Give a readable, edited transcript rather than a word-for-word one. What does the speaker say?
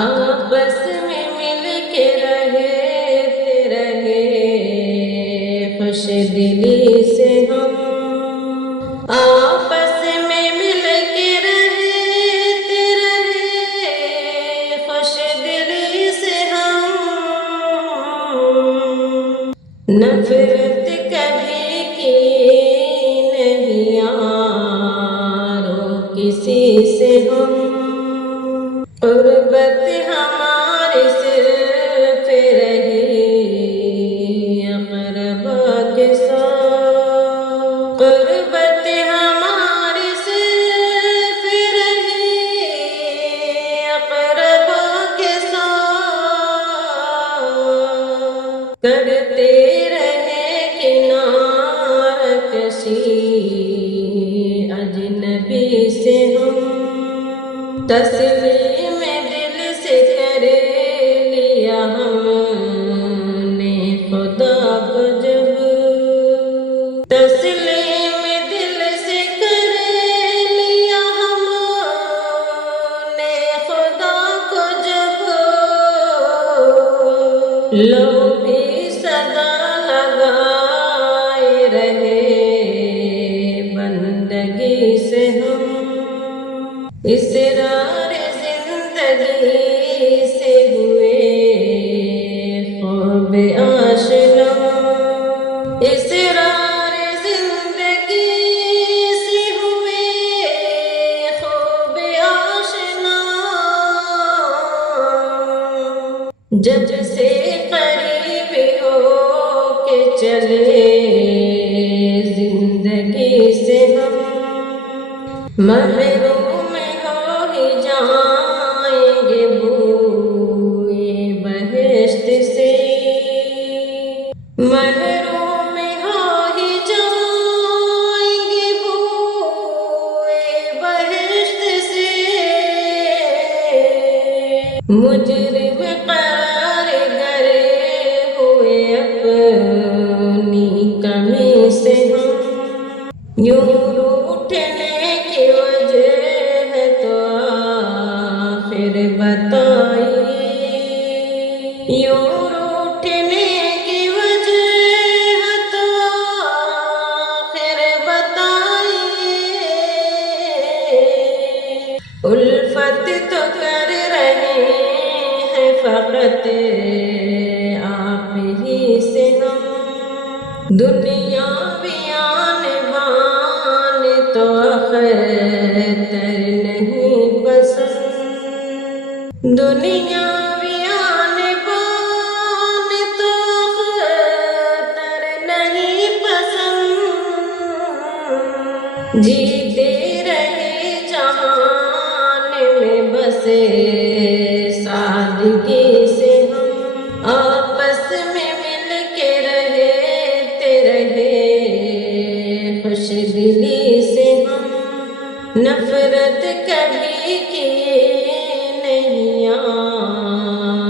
آپس میں مل کے رہتے رہے خوش دلی سے ہم، آپس میں مل کے رہتے رہے خوش دلی سے ہم، نفرت کبھی کی نہیں یارو کسی سے ہم، قربت ہماری صرف رہی اقربا کے ساتھ، قربت ہماری صرف رہی اقربا کے ساتھ، کرتے رہے کنار کشی اجنبی سے ہم، تسلیم دل سے کر لیا ہم نے خدا کو جب، تسلیم دل سے کر لیا ہم نے خدا کو جب، لو بھی صدا لگائے رہے بندگی سے ہم، اسرار زندگی سے ہوئے خوب آشنا، اسرار زندگی سے ہوئے خوب آشنا، جب سے قریب ہو کے چلے زندگی سے ہم، محروم ہو ہی جائیں گے بوئے بہشت سے، محروم ہو ہی جائیں گے بوئے بہشت سے، مجرم قرار گرے ہوئے اپنی کمی سے ہم، یوں روٹھنے کی وجہ ہے تو آخر بتائیے، یوں روٹھنے کی وجہ ہے تو آخر بتائیے، الفت تو کر رہے ہیں فقط آپ ہی سے ہم، دنیا بیان بان تو اختر نہیں پسند، دنیا بیان بان تو اختر نہیں پسند، جیتے رہے جہان میں بسے سادگی سے ہم، آپس میں مل کے رہتے رہے خوش دلی سے ہم، نفرت کبھی کی نہیں یار